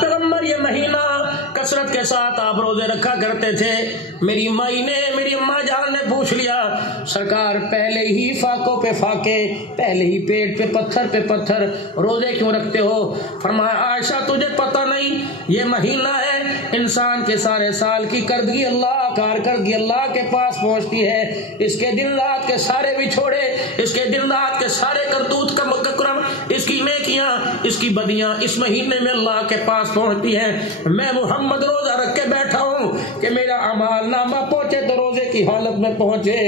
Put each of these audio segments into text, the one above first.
पैगंबर ये महीना कसरत के साथ आप रोजे रखा करते थे। मेरी माई ने, मेरी अम्मा जान ने पूछ लिया, सरकार पहले ही फाकों पे फाके, पहले ही पेट पे पत्थर रोजे क्यों रखते हो? फरमाया आयशा तुझे पता नहीं, ये महीना है इंसान के सारे साल की करदगी कारकर्दगी अल्लाह के पास पहुंचती है। इसके दिन रात के सारे बिछोड़े, इसके दिन रात के सारे करतूत का इसकी नेकियां, इसकी बदियां इस महीने में अल्लाह के पास पहुंचती हैं। मैं मोहम्मद रोजा रख के बैठा हूं कि मेरा अमाल नामा पहुंचे तो रोजे की हालत में पहुंचे।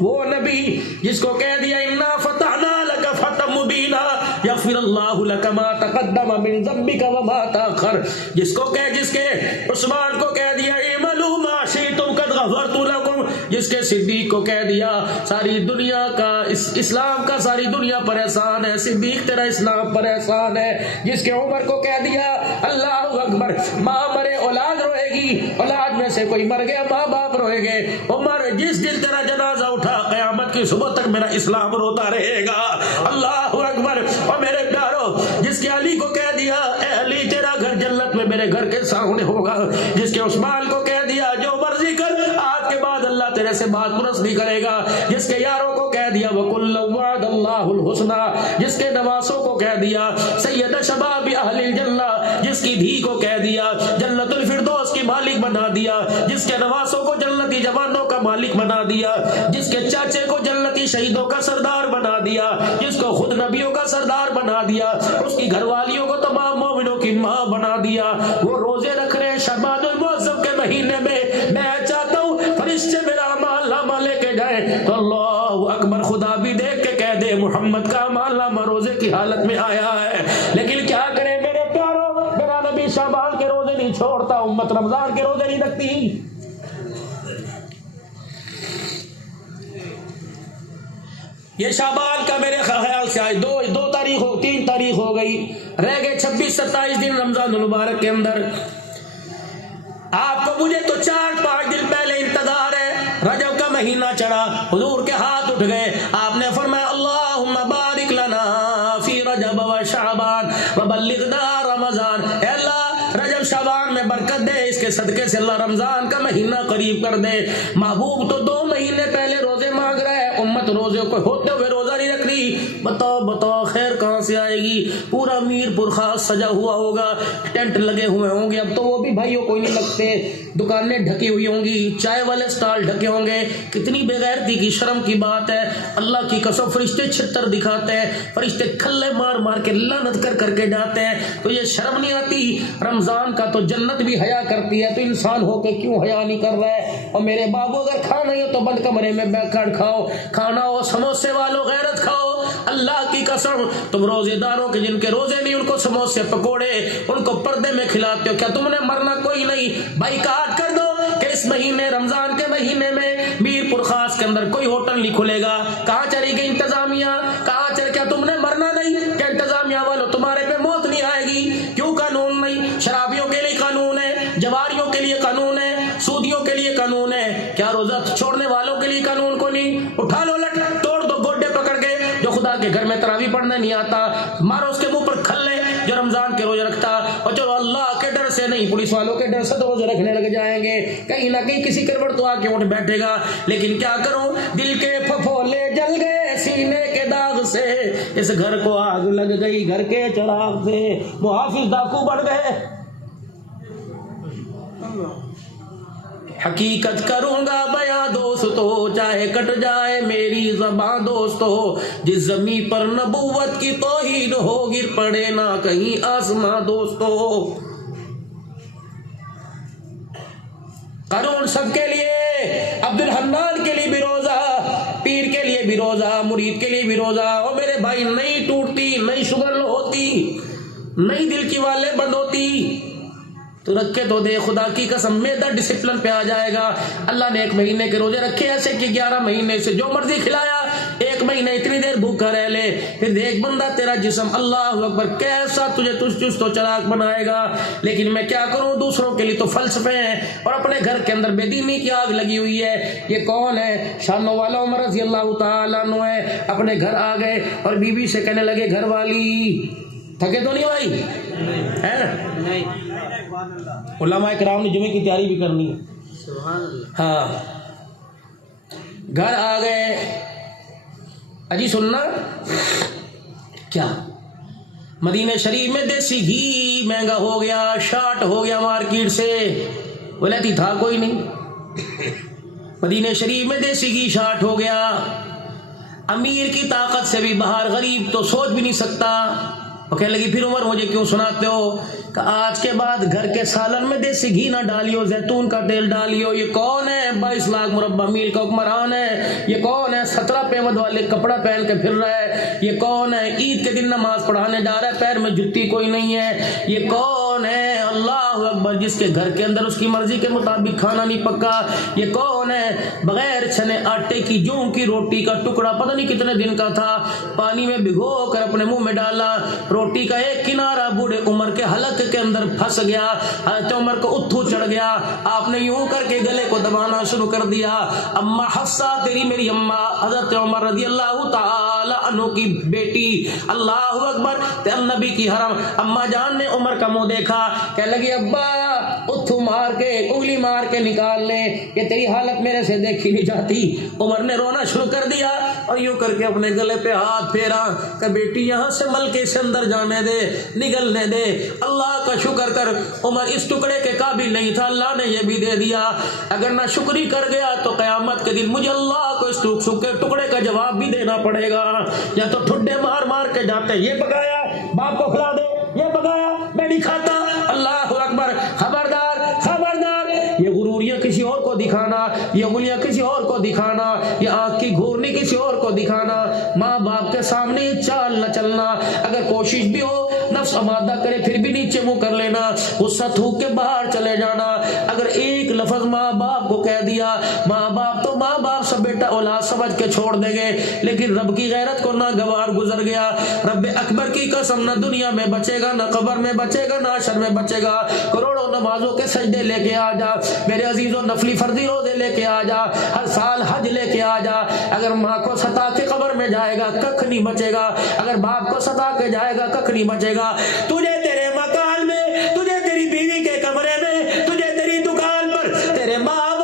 वो नबी जिसको कह दिया इन्ना फतहना लका फतहम मुबीना यगफिरुल्लाहु लका मा तक़द्दम मिन ज़म्बिका व मा तअख़र, जिसके उस्मान को कह दिया इमलू मा शि'तुम क़द ग़फ़रतु लकुम, जिसके सिद्दीक को कह दिया सारी दुनिया का इस्लाम का सारी दुनिया पर एहसान है, सिद्दीक तेरा इस्लाम पर एहसान है, जिसके उमर को कह दिया अल्लाहु अकबर, माँ मरे औलाद रोएगी, औलाद में से कोई मर गया माँ बाप रोएंगे। उमर जिस दिन तेरा जनाजा उठा क़यामत की सुबह तक मेरा इस्लाम रोता रहेगा। अल्लाहु अकबर। और मेरे प्यारो जिसके अली को कह दिया अली तेरा घर जन्नत में मेरे घर के सामने होगा, जिसके उस्मान को कह दिया जो मर्जी कर आज के बाद अल्लाह तेरे से बात पुरस नहीं करेगा, जिसके यारों को कह दिया वकुल्लु वअदल्लाहुल हुस्ना, जिसके नवासों को कह दिया सैयद शबाबी अहलिल जन्नह, जिसकी धी को कह दिया जन्नतुल फिरदौस की मालिक बना दिया, जिसके नवासों को जन्नती जवानों का मालिक बना दिया, जिसके चाचे को जन्नती शहीदों का सरदार बना दिया, जिसको खुद नबियों का सरदार बना दिया, उसकी घरवालियों को तमाम मोमिनों की माँ बना दिया। वो रोजे रख रहे हैं शबानुल मुअज़्ज़म के महीने में। मैं चाहता हूँ फरिश्ते मेरा अमाल नामा लेके जाए तो अल्लाहु अकबर खुदा भी देख के कह दे मोहम्मद का अमाल नामा रोजे की हालत में आया है। लेकिन क्या करें मेरे प्यारो, मेरा नबी शाबान के रोजे नहीं छोड़ता, उम्मत रमजान के रोजे नहीं रखती। ये शाबान का मेरे ख्याल से आज 3 तारीख हो गई, रह गए 26-27 दिन रमजान मुबारक के अंदर। आपको मुझे तो 4-5 दिन पहले इंतजार है, रजब का महीना चढ़ा, हुजूर के हाथ उठ गए, आपने फरमाया अल्लाहुम्मा बारिक लना फी रजब व शाबान व बल्लिगना रमजान, अल्लाह रजब शाबान में बरकत दे, इसके सदके से अल्लाह रमजान का महीना करीब कर दे। महबूब तो 2 महीने पहले रोजे मांग रहा है, उम्मत रोजे को होते हुए रोजा नहीं रख रही। बताओ खैर कहां से आएगी? पूरा मीरपुर खास सजा हुआ होगा, टेंट लगे हुए होंगे, अब तो वो भी भाइयों कोई नहीं लगते, दुकानें ढकी हुई होंगी, चाय वाले स्टॉल ढके होंगे। कितनी बेगैरती की शर्म की बात है। अल्लाह की कसम फरिश्ते छितर दिखाते हैं, फरिश्ते खल्ले मार मार के लानत कर करके जाते हैं, तो ये शर्म नहीं आती? रमजान का तो जन्नत भी हया करती है, तो इंसान होके क्यों हया नहीं कर रहा है? और मेरे बाबू अगर खाना ही हो तो बंद कमरे में बैठकर खाओ, खाना हो समोसे वालों गैरत खाओ। अल्लाह की कसम तुम रोजेदारों के जिनके रोजे नहीं उनको समोसे पकोड़े उनको पर्दे में खिलाते हो, क्या तुमने मरना कोई नहीं? बाइकाट कर दो कि इस महीने रमजान के महीने में मीरपुर खास के अंदर कोई होटल नहीं खुलेगा। कहाँ चली गई इंतजामिया? कहाँ चल? क्या तुमने मरना नहीं? क्या इंतजामिया वालों तुम्हारे पे मौत नहीं आएगी? क्यों कानून नहीं? शराबियों के लिए कानून है, जवारियों के लिए कानून है, सूदियों के लिए कानून है, क्या रोजा छोड़ने वालों के लिए कानून को नहीं? उठा लो लट, तोड़ दो गोड्डे पकड़ के। जो खुदा के घर में तरावी पढ़ना नहीं आता मारो उसके मुंह पर खल्ले, जो रमजान के रोजे रखता। और चलो अल्लाह के डर से नहीं, पुलिस वालों के डर से तो रोजे रखने लग जाएंगे, कहीं ना कहीं किसी करवट तो आके उठ बैठेगा। लेकिन क्या करूं, दिल के फफोले जल गए सीने के दाग से, इस घर को आग लग गई घर के चिराग से, मुहाफिज डाकू बढ़ गए। हकीकत करूंगा बयां दोस्तों, चाहे कट जाए मेरी ज़बान दोस्तों, जिस ज़मीन पर नबूवत की तौहीद हो गिर पड़े ना कहीं आसमां दोस्तों। कानून सबके लिए, अब्दुल हन्नान के लिए भी रोजा, पीर के लिए भी रोजा, मुरीद के लिए भी रोजा। और मेरे भाई नहीं टूटती, नहीं शुगर होती, नहीं दिल की वाले बंद होती, तो रखे तो दे। खुदा की कसम मैदा डिसिप्लिन पे आ जाएगा। अल्लाह ने 1 महीने के रोजे रखे ऐसे कि 11 महीने से जो मर्जी खिलाया, 1 महीने इतनी देर भूखा रह ले, फिर देख बंदा तेरा जिस्म अल्लाह अकबर कैसा तुझे तुझ तो चलाक बनाएगा। लेकिन मैं क्या करूं, दूसरों के लिए तो फलसफे हैं और अपने घर के अंदर बेदीनी की आग लगी हुई है। ये कौन है? शानो वाला उमर रज़ी अल्लाह तआला अन्हु है। अपने घर आ गए और बीवी से कहने लगे घर वाली, थके तो नहीं भाई? है ना? उलमा इकराम ने जुमे की तैयारी भी करनी है। हाँ, घर आ गए, अजी सुनना क्या, मदीने शरीफ में देसी घी महंगा हो गया, शार्ट हो गया मार्केट से, बोले थी था कोई नहीं। मदीने शरीफ में देसी घी शार्ट हो गया। अमीर की ताकत से भी बाहर, गरीब तो सोच भी नहीं सकता। वो कहने लगी फिर उमर मुझे क्यों सुनाते हो, कि आज के बाद घर के सालन में देसी घी ना डालियो, जैतून का तेल डालियो। ये कौन है 22 लाख मुरब्बा मील का हुक्मरान है, ये कौन है 17 पेमद वाले कपड़ा पहन के फिर रहा है, ये कौन है ईद के दिन नमाज पढ़ाने जा रहा है, पैर में जुत्ती कोई नहीं है, ये कौन है अल्लाह अकबर जिसके घर के अंदर उसकी मर्जी के मुताबिक खाना नहीं पक्का, ये कौन है बगैर छने आटे की जूं की रोटी का टुकड़ा पता नहीं कितने दिन का था, पानी में भिगो कर अपने मुंह में डाला, रोटी का एक किनारा बूढ़े उमर के हलक के अंदर फंस गया, हज़रत उमर को उठू चढ़ गया, आपने यूं करके गले को दबाना शुरू कर दिया। अम्मा हफ्सा तेरी मेरी अम्मा हज़रत उमर रज़ी अल्लाह ताला अन्हु की बेटी, अल्लाह अकबर, ते नबी की हरम, अम्मा जान ने उमर का मुंह देखा, कह लगी अब्बा उठू मार के उंगली मार के निकाल ले, ये तेरी हालत मेरे से देखी नहीं जाती। उमर ने रोना शुरू कर दिया और यूं करके अपने गले पे हाथ फेरा कि बेटी यहाँ से मलके से अंदर जाने दे, निगलने दे, अल्लाह का शुक्र कर। उमर इस टुकड़े के काबिल नहीं था, अल्लाह ने ये भी दे दिया। अगर ना शुक्री कर गया तो कयामत के दिन मुझे अल्लाह को इस टुकड़े का जवाब भी देना पड़ेगा। या तो ठुड्डे मार मार के जाते, ये पकाया बाप को खिला दे, ये पकाया मैं नहीं खाता, अल्लाह अकबर। खबरदार खबरदार, ये गुरूरियां किसी और को दिखाना, ये उंगलियां किसी और को दिखाना, ये आंख की घूरनी किसी और को दिखाना, माँ बाप के सामने चाल न चलना। अगर कोशिश भी हो नफ्स आमादा करे फिर भी नीचे मुंह कर लेना, गुस्सा थूक के बाहर चले जाना। अगर एक लफ्ज माँ बाप को कह दिया, माँ बाप तो माँ बाप सब बेटा औलाद समझ के छोड़ देंगे, लेकिन रब की गैरत को ना गवार गुजर गया। रब अकबर की कसम, न दुनिया में बचेगा, न कब्र में बचेगा, न हश्र में बचेगा। करोड़ों नमाजों के सजदे लेके आ जा मेरे अजीजों, नफली फर्जी रोजे लेके आ जा, हर साल हज लेके आ जा। अगर माँ को सता के कब्र में जाएगा कख नहीं बचेगा, अगर बाप को सता के जाएगा कख नहीं बचेगा। तुझे तेरे मकान में, तुझे तेरी बीवी के कमरे में, तुझे तेरी दुकान पर तेरे माँ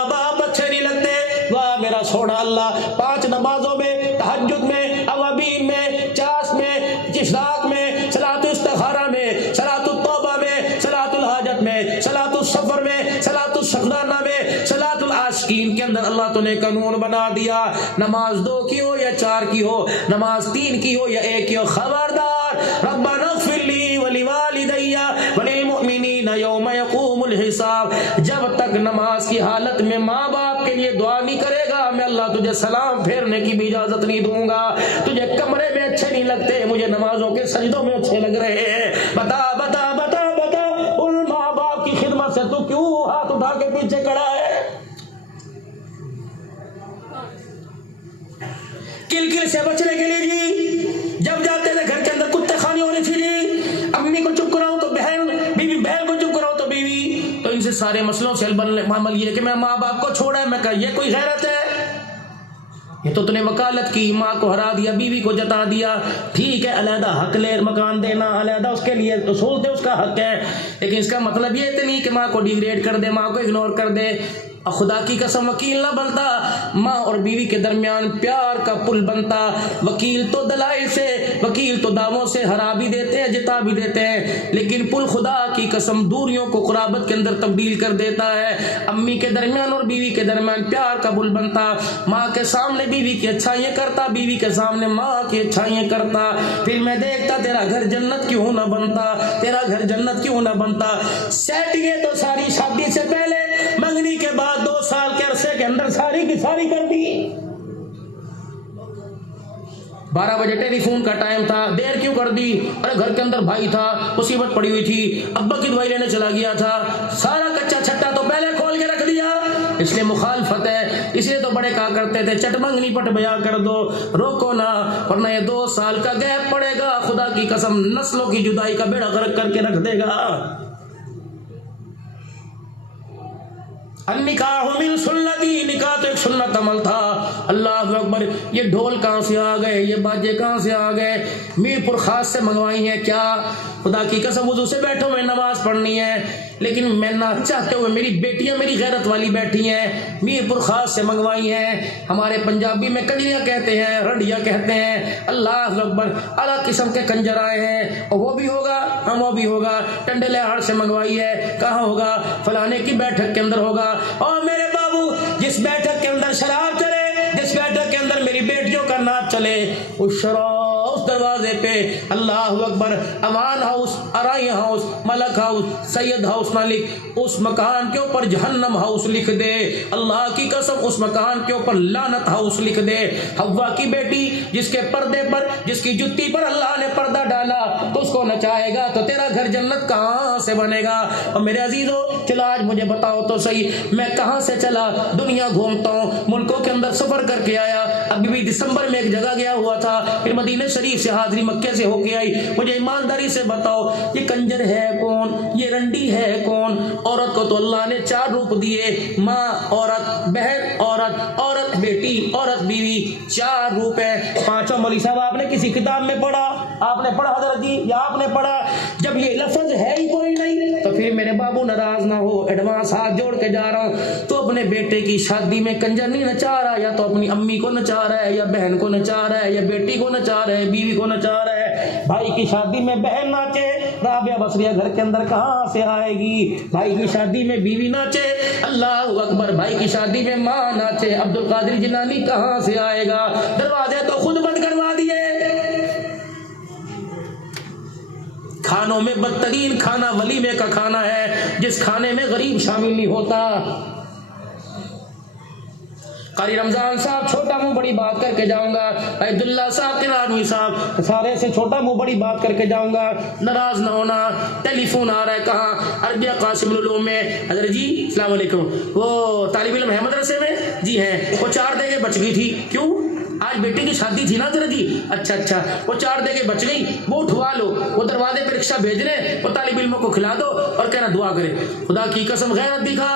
बाप अच्छे नहीं लगते। वाह मेरा सोना अल्लाह, 5 नमाजों में, तहज्जुद में, अवाबीन में, चास में, इशराक में, सलातुल इस्तिखारा में, सलातुल तौबा में, सलातुल हाजत में, सलातुल सफर में, सलातुल शगदाना में, सलातुल आशिकीन के अंदर अल्लाह तूने कानून बना दिया। नमाज 2 की हो या 4 की हो, नमाज 3 की हो या 1 की हो, खबरदार रब्बना इग़फिरली वलिवालिदैया वलिलमुमिनीना यौम यक़ूमुल हिसाब। जब तक नमाज की हालत में माँ बाप के लिए दुआ नहीं करेगा, मैं अल्लाह तुझे सलाम फेरने की भी इजाजत नहीं दूंगा। तुझे कमरे में अच्छे नहीं लगते, मुझे नमाजों के सजदों में अच्छे लग रहे हैं। बता बता बता बता, उन माँ बाप की खिदमत से तू क्यों हाथ उठा के पीछे खड़ा है? किलकिल से बचने के लिए जी, जब जाते थे घर के अंदर कुत्ते खानी होनी थी जी, अम्मी को चुप कराऊं तो बहन, बीवी बहन को चुप कराऊं तो बीवी। तो इनसे सारे मसलों से अमल ये कि मैं माँ बाप को छोड़ा, मैं कहा ये कोई गैरत है? ये तो तूने वकालत की, माँ को हरा दिया, बीवी को जता दिया, ठीक है अलहदा हक ले, मकान देना अलहदा उसके लिए तो सोच दे, उसका हक है, लेकिन इसका मतलब ये तो नहीं कि माँ को डिग्रेड कर दे, माँ को इग्नोर कर दे। और खुदा की कसम वकील ना बनता, माँ और बीवी के दरमियान प्यार का पुल बनता। वकील तो दलाइल से, वकील तो दावों से हरा भी देते हैं, जिता भी देते हैं, लेकिन पुल खुदा की कसम दूरियों को कुराबत के अंदर तब्दील कर देता है। अम्मी के दरमियान और बीवी के दरमियान प्यार का पुल बनता, माँ के सामने बीवी की अच्छाइयाँ करता, बीवी के सामने माँ की अच्छाइयाँ करता। फिर मैं देखता तेरा घर जन्नत क्यों ना बनता, तेरा घर जन्नत क्यों ना बनता। सेटिंगें तो सारी शादी से पहले, मंगनी के बाद 2 साल के अरसे के अंदर सारी की सारी कर दी। 12 बजे टेलीफोन का टाइम था, देर क्यों कर दी? अरे घर के अंदर भाई था, मुसीबत पड़ी हुई थी, अब्बा की दवाई लेने चला गया था, सारा कच्चा छट्टा तो पहले खोल के रख दिया, इसलिए मुखालफत है। इसलिए तो बड़े कहा करते थे चटमंगनी पट बया कर दो, रोको ना, वरना ये 2 साल का गैप पड़ेगा, खुदा की कसम नस्लों की जुदाई का बेड़ा गर्क करके रख देगा। निकाह मिन सुन्नती, निकाह तो एक सुन्नत अमल था। अल्लाह अकबर, ये ढोल कहाँ से आ गए, ये बाजे कहाँ से आ गए? मीरपुर खास से मंगवाई हैं क्या? खुदा की कसम वुज़ू से बैठो, मैं नमाज पढ़नी है, लेकिन मैं ना चाहते हुए मेरी बेटियां मेरी गैरत वाली बैठी हैं, मीरपुर खास से मंगवाई हैं। हमारे पंजाबी में कंजरियां कहते हैं, रंडिया कहते हैं। अल्लाह अकबर, अलग किस्म के कंजर आए हैं। और वो भी होगा, हम वो भी होगा, टंडलेहाड़ से मंगवाई है। कहाँ होगा? फलाने की बैठक के अंदर होगा। और मेरे बाबू, जिस बैठक के अंदर शराब चले, जिस बैठक के अंदर मेरी बेटियों का नाच चले, उस शराब उस दरवाजे पे अल्लाह अकबर Aman house, Arai house, Malak house, Syed house ना लिख, उस मकान के ऊपर जहन्नम हाउस लिख दे। अल्लाह की कसम, उस मकान के ऊपर लानत हाउस लिख दे। हव्वा की बेटी जिसके पर्दे पर, जिसकी जुत्ती पर अल्लाह ने पर्दा डाला, तो उसको नचाएगा तो तेरा घर जन्नत कहाँ से बनेगा? और मेरे अजीजों, चलो आज मुझे बताओ तो सही, मैं कहाँ से चला, दुनिया घूमता हूँ, मुल्कों के अंदर सफर करके आया। अभी भी दिसंबर में एक जगह गया हुआ था, फिर मदीना शरीफ से हाजिरी मक्के से होके आई। मुझे ईमानदारी से बताओ, ये कंजर है कौन, ये रंडी है कौन? औरत को तो अल्लाह ने 4 रूप दिए, माँ औरत, बहन औरत, औरत बेटी, औरत बीवी, 4 रूप है। 5 मौलवी साहब आपने किसी किताब में पढ़ा? आपने पढ़ा हजरत जी, या आपने पढ़ा? जब ये लफ्ज है ही कोई नहीं, तो फिर मेरे बाबू नाराज ना हो, एडवांस हाथ जोड़ के जा रहा हूँ। तो अपने बेटे की शादी में कंजर नहीं नचा रहा, या तो अपनी अम्मी को नचा रहा है, या बहन को नचा रहा है, या बेटी को नचा रहा है, बीवी को नचा रहा है। भाई की शादी में बहन नाचे, राबिया बसरिया घर के अंदर कहाँ से आएगी? भाई की शादी में बीवी नाचे, अल्लाह अकबर, भाई की शादी में माँ नाचे, अब्दुल कादिर जिलानी कहाँ से आएगा? दरवाजे तो खुद बंद करवा दिए। खानों में बदतरीन खाना वलीमे का खाना है, जिस खाने में गरीब शामिल नहीं होता। कारी रमजान साहब, छोटा मुंह बड़ी बात करके जाऊंगा। अब्दुल्ला साहब, तिलानवी साहब, सारे से छोटा मुंह बड़ी बात करके जाऊंगा, नाराज ना होना। टेलीफोन आ रहा है, कहाँ? अरबिया कासिम उलूम में। हज़रत जी अस्सलाम वालेकुम, वो तालिब इल्म है मदरसे में? जी हैं। वो 4 देगे बच गई थी। क्यों? आज बेटे की शादी थी ना जरा जी। अच्छा, वो 4 देगे बच गई, वो उठवा लो, वो दरवाजे पे रिक्शा भेज रहे, वो तालिब इल्मों को खिला दो और कहना दुआ करे। खुदा की कसम गैरत दिखा,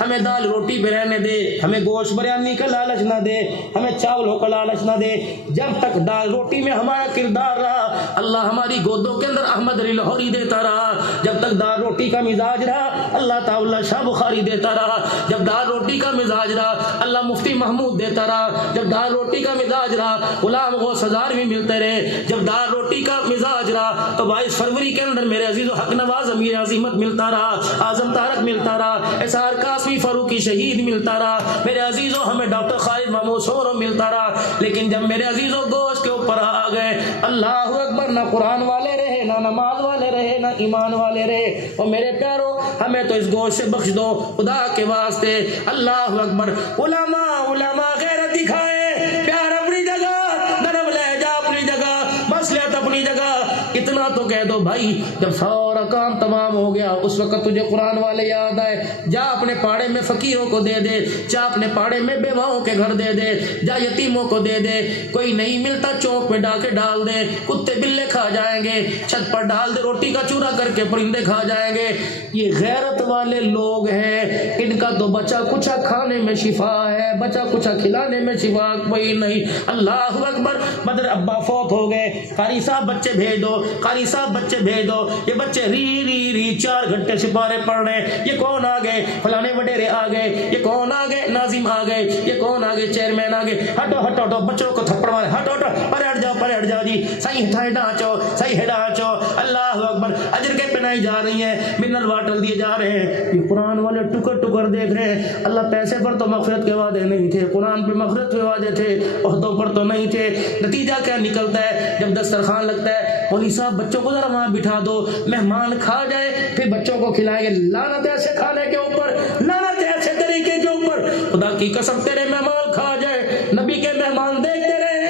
हमें दाल रोटी पे रहने दे, हमें गोश्त बिरयानी का लालच ना दे, हमें चावलों का लालच ना दे। जब तक दाल रोटी में हमारा किरदार रहा, अल्लाह हमारी गोदों के अंदर अहमद अली लाहौरी देता रहा। जब तक दाल रोटी का मिजाज रहा, अल्लाह ताउला शाह बुखारी देता रहा। जब दाल रोटी का मिजाज रहा, अल्लाह मुफ्ती महमूद देता रहा। जब दाल रोटी का मिजाज रहा, गुलाम गौस हजार भी मिलते रहे। जब दाल रोटी का मिजाज रहा, तो 22 फरवरी के अंदर मेरे अजीजों हक नवाज अमीर अजीमत मिलता रहा, आजम तारक मिलता रहा, एसआर कासमी फारूकी शहीद मिलता रहा। मेरे अजीजों हमें डॉक्टर खालिद महमूद सोरो मिलता रहा। लेकिन जब मेरे अजीजों गोश्त के ऊपर आ गए, अल्लाह अकबर, ना कुरान वाले रहे, ना नमाज वाले रहे, ना ईमान वाले रहे। और मेरे प्यारों, हमें तो इस गोश्त से बख्श दो खुदा के वास्ते। अल्लाह अकबर। उलमा उलमा गैरत दिखाए, प्यार अपनी जगह, नरम लहजा अपनी जगह, मसलियत अपनी जगह। इतना तो कह दो भाई, जब सारा काम तमाम हो गया, उस वक्त तुझे कुरान वाले याद आए, जा अपने पाड़े में फकीरों को दे दे, जा अपने पाड़े में बेवाओं के घर दे दे, जा यतीमों को दे दे। कोई नहीं मिलता चौक में डाके डाल दे, कुत्ते बिल्ले खा जाएंगे। छत पर डाल दे, रोटी का चूरा करके परिंदे खा जाएंगे। ये गैरत वाले लोग हैं, इनका तो बचा कुचा खाने में शिफा है, बचा कुचा खिलाने में शिफा कोई नहीं। अल्लाह अकबर। बदर अब्बा फौत हो गए, कारी साहब बच्चे भेज दो, कारी साहब बच्चे भेज दो। ये बच्चे री 4 घंटे सिपारे पढ़ रहे। ये कौन आ गए? फलाने वडेरे आ गए। ये कौन आ गए? नाजिम आ गए। ये कौन आ गए? चेयरमैन आ गए। हटो हटो हटो, बच्चों को थप्पड़ मारे, हटो हटो, परे हट जाओ जी, सही डांचो, सही डांचो। अल्लाह अकबर। अजर के पहनाई जा रही है, मिनरल वाटर दिए जा रहे हैं। ये कुरान वाले टुकर देख रहे हैं। अल्लाह पैसे पर तो मगफिरत के वादे नहीं थे, कुरान पे मगफिरत के वादे थे, ओहदों पर तो नहीं थे। नतीजा क्या निकलता है? जब दस्तरखान लगता है, मौलवी साहब बच्चों को जरा वहां बिठा दो, मेहमान खा जाए, फिर बच्चों को खिलाएंगे। लानत ऐसे खाने के ऊपर, लानत ऐसे तरीके के ऊपर। खुदा की कसम, तेरे मेहमान खा जाए, नबी के मेहमान देखते रहे।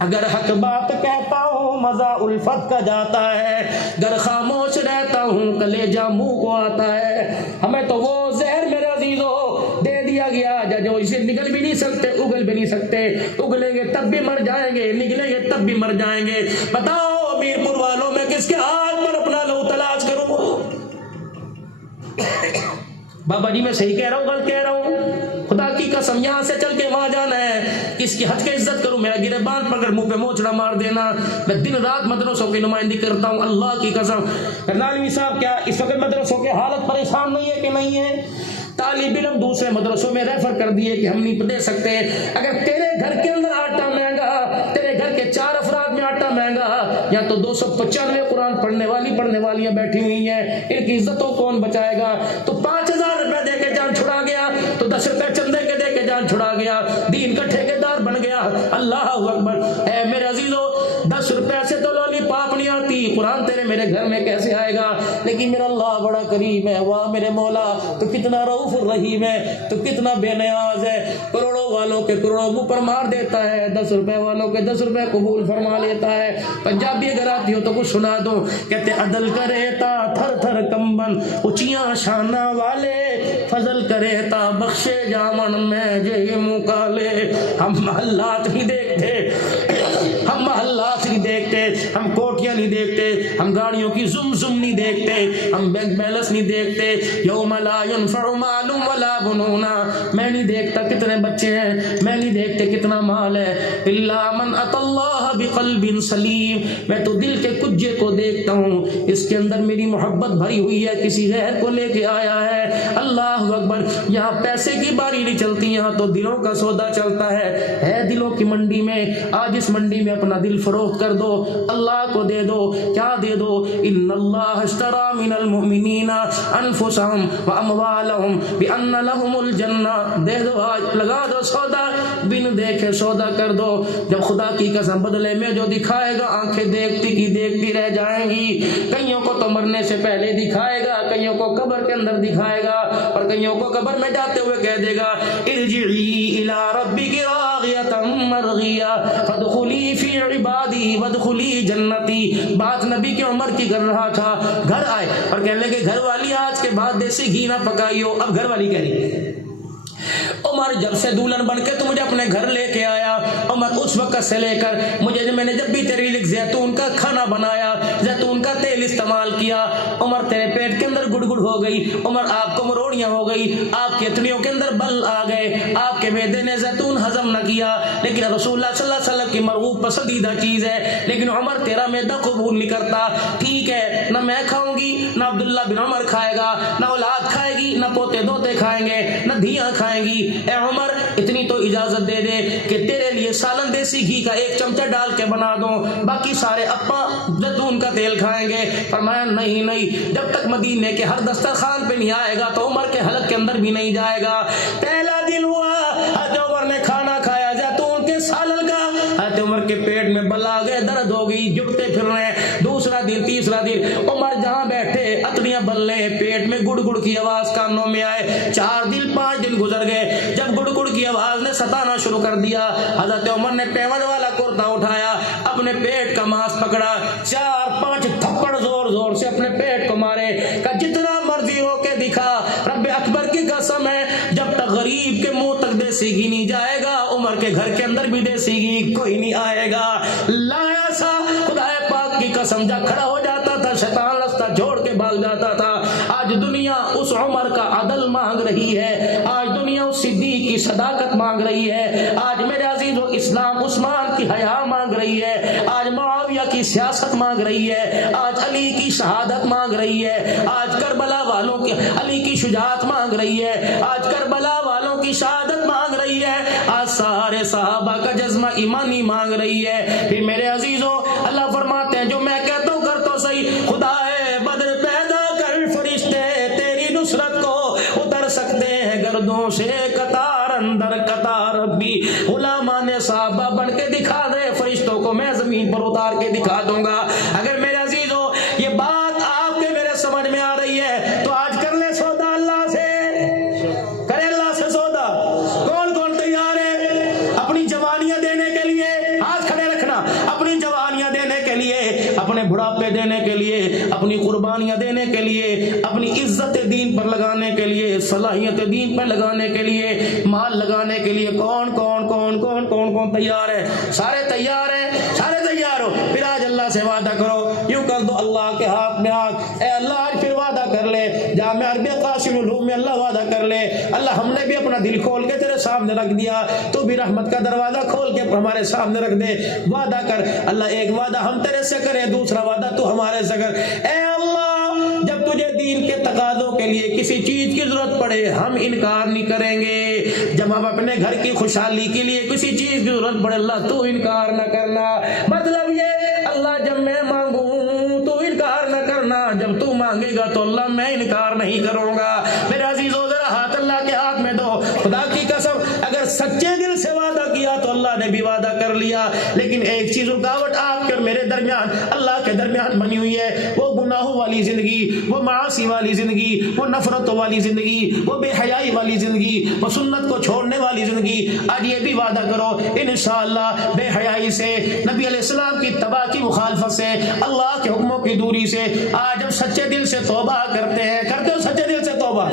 अगर हक बात कहता हूँ मजा उल्फत का जाता है, अगर खामोश रहता हूँ कलेजा मुंह को आता है। हमें तो वो जहर मेरे अजीजों दे दिया गया जो इसे निकल भी नहीं सकते, उगल भी नहीं सकते। उगलेंगे तब भी मर जाएंगे, निकलेंगे तब भी मर जाएंगे। बताओ मीरपुर वालों, में किसके हाथ पर अपना लहू तलाश करूं? बाबा जी मैं सही कह रहा हूँ, गलत कह रहा हूँ? खुदा की कसम यहाँ से चल के वहां जाना है, इसकी हज की इज्जत करूं, मेरा गिरबान पकड़ मुंह पे मोचड़ा मार देना। मैं दिन रात मदरसों की नुमाइंदगी करता हूँ, अल्लाह की कसम। करनालवी साहब क्या इस वक्त मदरसों की हालत परेशान नहीं है कि नहीं है? तालिब इल्म दूसरे मदरसों में रेफर कर दिए कि हम नहीं दे सकते। अगर तेरे घर के अंदर आटा महंगा, तेरे घर के 4 अफराद में आटा महंगा, या तो 295 कुरान पढ़ने वालियां बैठी हुई हैं, इनकी इज्जतों कौन बचाएगा? तो 5000 रुपए दे के जान छुड़ा गया, तो 10 रुपए चंदे के दे के जान छुड़ा गया, दीन का ठेकेदार बन गया। अल्लाह अकबर। ऐ मेरे अजीजों, 10 रुपए से तो लॉलीपॉप नहीं आती, कुरान तेरे मेरे घर में कैसे आएगा? लेकिन मेरा अल्लाह बड़ा करीम है, वाह मेरे मौला तो कितना रऊफ रहीम है, तो कितना बेनियाज है। करोड़ों वालों के करोड़ों मुंह पर मार देता है, 10 रुपए वालों के 10 रुपए कबूल फरमा लेता है। पंजाबी अगर आती हो तो कुछ सुना दो। कहते अदल करेता थर थर कंबन, ऊंचियां शाना वाले, फजल करेता बख्शे जामन में जे मुँह काले। हम हालात नहीं देखते, हम हालात नहीं देखते, हम कोठियां नहीं देखते, हम गाड़ियों की जुम जुम नहीं देखते, हम बैंक बैलेंस नहीं देखते। यौम ला यनफउ मालुम वला बनुना, मैं नहीं देखता कितने बच्चे हैं, मैं नहीं देखते कितना माल है। इल्ला मन अतल्लाह बिक़ल्बिन सलीम, मैं तो दिल के कुज्जे को देखता हूँ, इसके अंदर मेरी मोहब्बत भरी हुई है, किसी गैर को लेके आया है। अल्लाह अकबर। यहाँ पैसे की बारी नहीं चलती, यहाँ तो दिलों का सौदा चलता है दिलों की मंडी में। आज इस मंडी में अपना दिल फरोख्त कर दो, अल्लाह को दे दो। क्या दे दो? इन्नल्लाह इश्तरा मिनल मुमिनीना अनफुसहुम व अमवालहुम बिअन्न लहुमुल जन्ना। दे दो, आज लगा दो सौदा, बिन देखे सौदा कर दो। जब खुदा की कसम बदले में जो दिखाएगा, आंखें देखती की देखती रह जाएंगी। कईयों को तो मरने से पहले दिखाएगा, कईयों को कब्र के अंदर दिखाएगा, और कईयों को कब्र में जाते हुए कह देगा इरजिई इला रब्बिकी रागियतम मरगिया फदखुली फी इबादी वदखुली जन्नती। बात नबी की उम्र की कर रहा था। घर आए और कहने लगे घर वाली आज के बाद देसी घी ना पकाइयो। अब घर वाली कह रही उमर जब से दुल्हन बन के तू मुझे अपने घर लेके आया, उमर उस वक्त से लेकर मैंने जब भी तेरे लिए जैतून का खाना बनाया, जैतून का तेल इस्तेमाल किया, उमर तेरे पेट के अंदर गुड़गुड़ हो गई, उमर आपको मरोड़ियां हो गई, आपकी हथड़ियों के अंदर बल आ गए, आपके मैदे ने जैतून हजम न किया। लेकिन रसूलुल्लाह सल्लल्लाहु अलैहि वसल्लम की मरगूब पसंदीदा चीज है, लेकिन उमर तेरा मैदा कबूल नहीं करता। ठीक है, ना मैं खाऊंगी, ना अब्दुल्ला बिन उमर खाएगा, ना औलाद खाएगी, ना पोते दोते खाएंगे, ना धियां खाएंगी। ए उमर, इतनी तो इजाजत दे दे कि तेरे लिए सालन देसी घी का 1 चमचा डाल के बना दो, बाकी सारे अप्पा जैतून का तेल खाएंगे। फरमाया नहीं नहीं, जब तक मदीने के हर दस्तरखान पे नहीं आएगा तो उमर के हलक के अंदर भी नहीं जाएगा। पहला दिन हुआ, उमर ने खाना खाया जैतून के सालन का, उमर के पेट में बल आ गए, दर्द हो गई, जुटते फिर रहे। दूसरा दिन, तीसरा दिन, उमर जहां बैठे अतड़ियां बल्ले, पेट में गुड़गुड़ की आवाज कानों में आए। 4 दिन 5 दिन गुजर गए। जब गुड़गुड़ की आवाज ने सताना शुरू कर दिया, हजरत उमर ने पेवड़ वाला कुर्ता उठाया, अपने पेट का मांस पकड़ा, 4-5 थप्पड़ जोर जोर से अपने पेट को मारे। का जितना मर्जी हो के दिखा, रब्बे अकबर की कसम है, जब तक गरीब के मुंह तक देसी घी नहीं जाएगा, उमर के घर के अंदर भी देसी घी कोई नहीं आएगा। लाया सा खुदा पाक की कसम, जा खड़ा हो जाता था, शैतान रास्ता छोड़ के भाग जाता था। आज दुनिया उस उमर का अदल मांग रही है, आज दुनिया उस सिद्दीक की सदाकत मांग रही है, आज मेरे अजीजों इस्लाम उस्मान की हया मांग रही है, आज मुआविया की सियासत मांग रही है, आज अली की शहादत मांग रही है, आज करबला वालों की अली की शुजाअत मांग रही है, आज करबला वालों की शहादत मांग रही है, आज सारे सहाबा का जज्बा ईमानी मांग रही है। फिर मेरे अजीजों, अल्लाह फरमाते हैं जो मैं कहता हूँ कर तो सही। खुदा है बदर पैदा कर, फरिश्ते तेरी नुसरत को उतर सकते हैं गर्दों से कतार अंदर कतार। भी गुलामा ने साहबा बन के दिखा दे, फरिश्तों को मैं जमीन पर उतार के दिखा दूंगा। अगर मेरे अजीजों ये बात आपके मेरे समझ में आ रही है तो आज कर ले सौदा अल्लाह से, करे अल्लाह से सौदा। कौन कौन तैयार है अपनी जवानियां देने के लिए? हाथ खड़े रखना। अपनी जवानियां देने के लिए, अपने बुढ़ापे देने के लिए, अपनी कुर्बानियां देने के लिए, अपनी इज्जत दीन पर लगाने के लिए, सलाहियत दीन पर लगाने के लिए, माल लगाने के लिए कौन कौन कौन कौन कौन कौन तैयार है? सारे तैयार हैं, सारे तैयार हो। फिर आज अल्लाह से वादा करो, यूं कर दो, अल्लाह के के हाथ में हाथ, ए अल्लाह आज फिर वादा कर ले, जामे अरबी कासिमुल उलूम में अल्लाह वादा कर ले, अल्लाह हमने भी अपना दिल खोल के तेरे सामने रख दिया, तू भी रहमत का दरवाजा खोल के हमारे सामने रख दे। वादा कर अल्लाह, एक वादा हम तेरे से करें, दूसरा वादा तू हमारे से कर। ए अल्लाह, जब तुझे दीन के तकाजों के लिए किसी चीज की जरूरत पड़े हम इनकार नहीं करेंगे। जब हम अपने घर की खुशहाली के लिए किसी चीज की जरूरत पड़े अल्लाह तू इनकार न करना। मतलब ये अल्लाह, जब मैं मांगू तो इनकार न करना, जब तू मांगेगा तो अल्लाह मैं इनकार नहीं करूंगा। मेरे अजीजों, जरा हाथ अल्लाह के हाथ में दो। खुदा की कसम, अगर सच्चे दिल से वादा किया तो अल्लाह ने भी वादा कर लिया, लेकिन एक चीज रुकावट आपके और मेरे दरमियान, अल्लाह के दरमियान बनी हुई है, वो गुनाहों वाली जिंदगी, वो मासी वाली जिंदगी, वो नफरतों वाली जिंदगी, वो बेहयाई वाली जिंदगी, वो सुन्नत को छोड़ने वाली जिंदगी। आज ये भी वादा करो इंशाअल्लाह, बेहयाई से, नबी अलैहिस्सलाम की तबाह की मुखालफत से, अल्लाह के हुक्मों की दूरी से, आज हम सच्चे दिल से तौबा करते हैं। करते हो सच्चे दिल से तौबा?